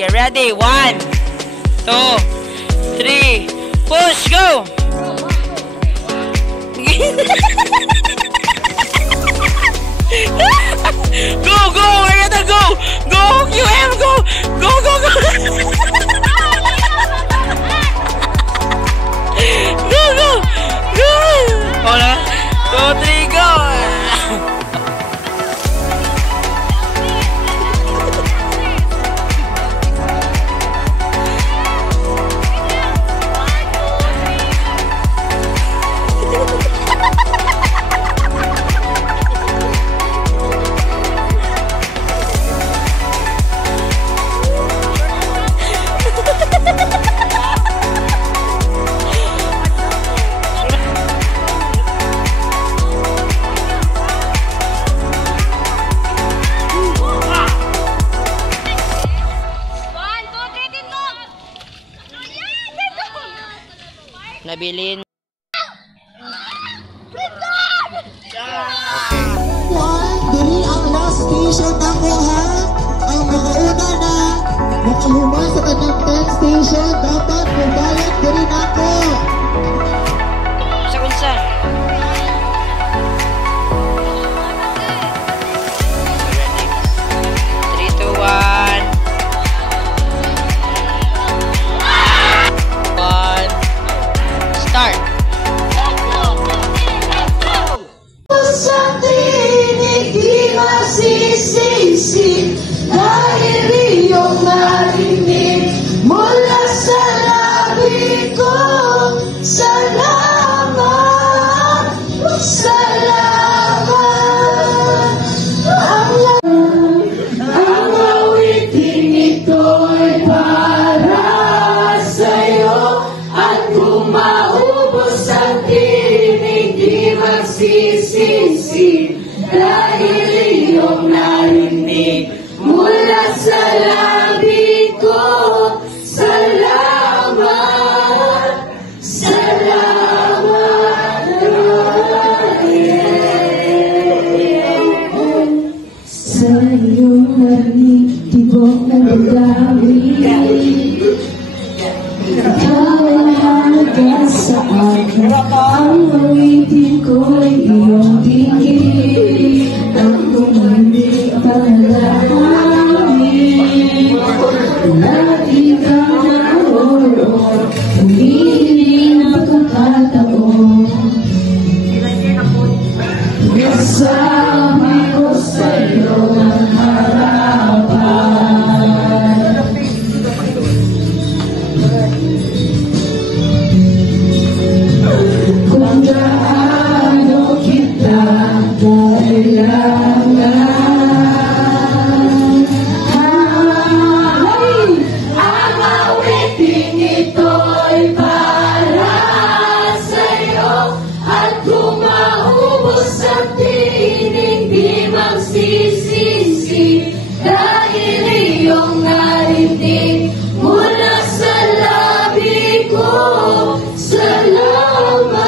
Get ready. 1, 2, 3. Push. Go. Go. We're gonna go. Go. QM. Go. Go. Go. Hold on. 2, 3, go. Nabilin. Diri ang last station ako ha. Ang makauna na makaluma sa kanang 10 station dapat magbayad diri nako. Sa Ready? 3, 2, 1. Start. Sa tinig di masisisi dahil iyong narinig mula sa labi ko. Salamat, salamat. Ang awiting ito'y para sa'yo at kung maubos ang tinig di magsisisi dahil iyong narinig mula sa labi ko. Salamat, salamat. Sa iyong narinig tibok na nagdawin. Halaga sa akin ang awitin ko'y iyong tingin. Ang tumandi panalangin na ikaw naroon. Humihiling ang pagkakataon. Kasama ko sa'yo ang harapan. Kung gaano kita kailangan, ang awiting ito'y para sa'yo at kung maubos ang tinig di magsisisi dahil iyong narinig mula sa labi ko. Salamat,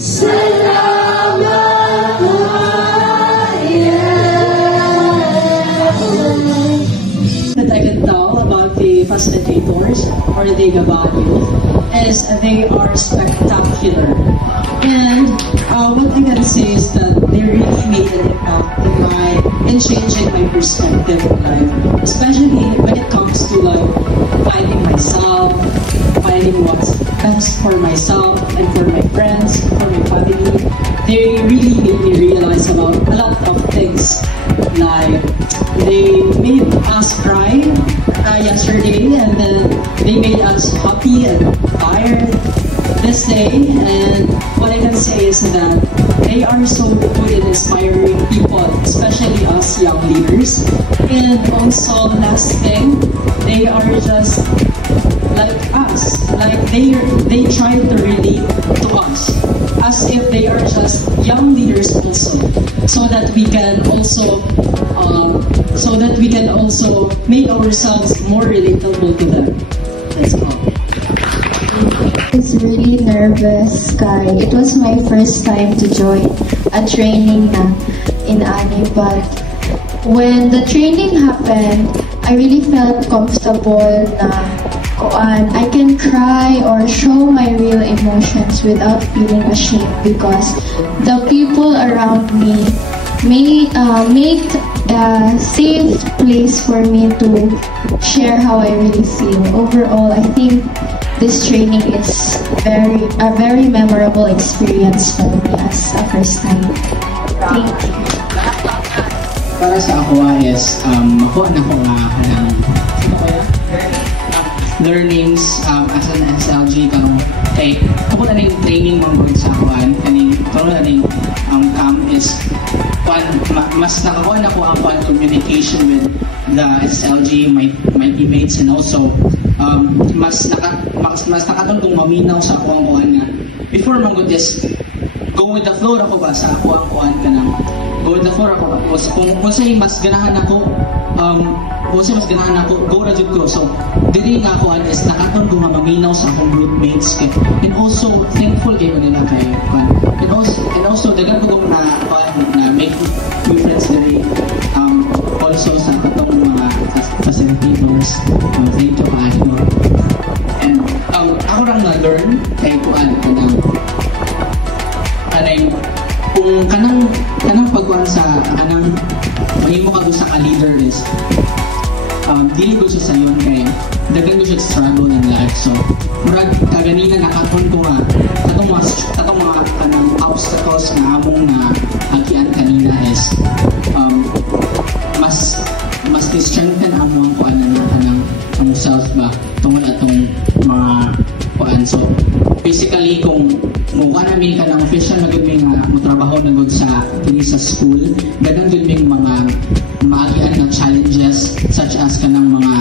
salamat. That I can tell about the facilitators or the Gabagyo is they are spectacular. And what I can say is that they really made an impact in changing my perspective in life, especially when it comes to like finding myself, finding what's best for myself and for my friends, for my family. They really made me realize about a lot of things. Like they made us cry yesterday, and then they made us happy and tired this day. And what I can say is that they are so good in inspiring people, especially us young leaders. And also, last thing, they are just like us. Like they try to relate to us as if they are just young leaders also, so that we can also make ourselves more relatable to them. That's all. It's really nervous, Sky. It was my first time to join a training in ANI, but when the training happened, I really felt comfortable na I can cry or show my real emotions without feeling ashamed because the people around me make a safe place for me to share how I really feel. Overall, I think this training is a very memorable experience for me as a first time. Thank you. Para sa ako is makuha na ko nga learnings as an SLG karong kay ako na yung training mga sa kuan kaning karon na yung camp is mas nakakuha na ko ang communication with the SLG, my teammates, and also mas nakatulong kong maminaw sa akong kuan nga before mangod is go with the flow ako ba sa ako ang kuan kanang go with the flow ako kung say mas ganahan ako go na jud ko. So dili nga ako is nakatulong kong maminaw sa akong groupmates and also thankful kayo nila kay and also dagan ko kong na make new friends dili also sa katong mga facilitators. Thank you kayo. And ako lang na-learn kay kuan kung kanang pagkuhan sa kanang mahimo ka sa ka-leader is dili ko siya sa yun kay dagan ko siya struggle in life. So murag kaganina nakakon ko nga katong mga kanang obstacles na among na agian kanina is mas strengthen among kuan na kanang self ba tungod atong mga kuan. So basically kung mukha namin ka ng official na gud nga trabaho na gud sa school, ganun gud may mga maagian na challenges such as kanang mga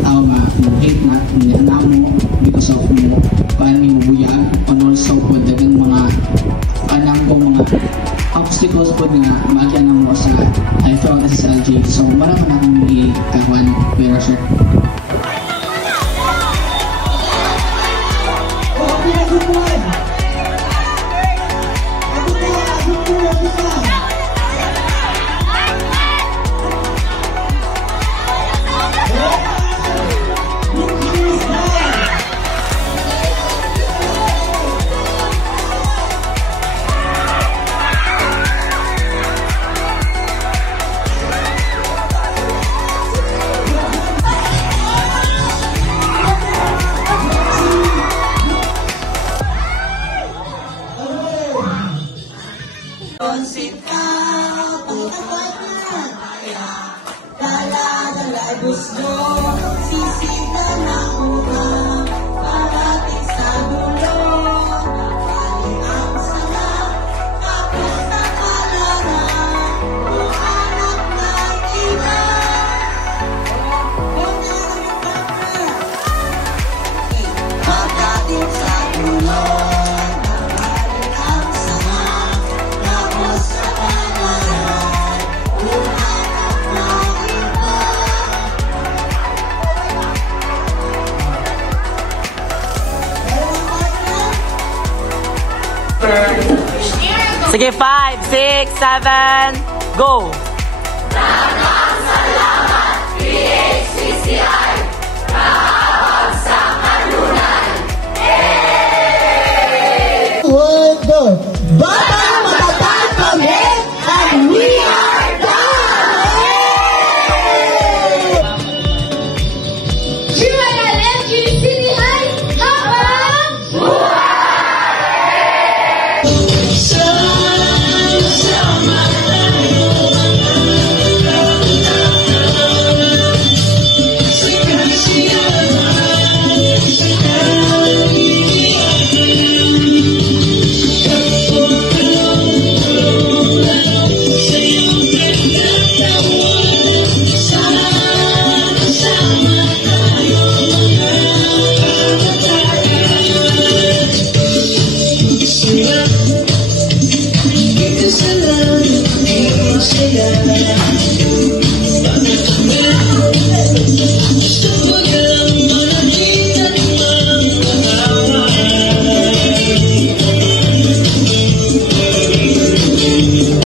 tao nga hate na namo because of paano mo buyag and also po dagang mga kanang po mga obstacles po nga maagian na mo sa I felt SLG. So marami na akong ikawan pero sure. Sige, 5, 6, 7, go! Salamat, PHCCI!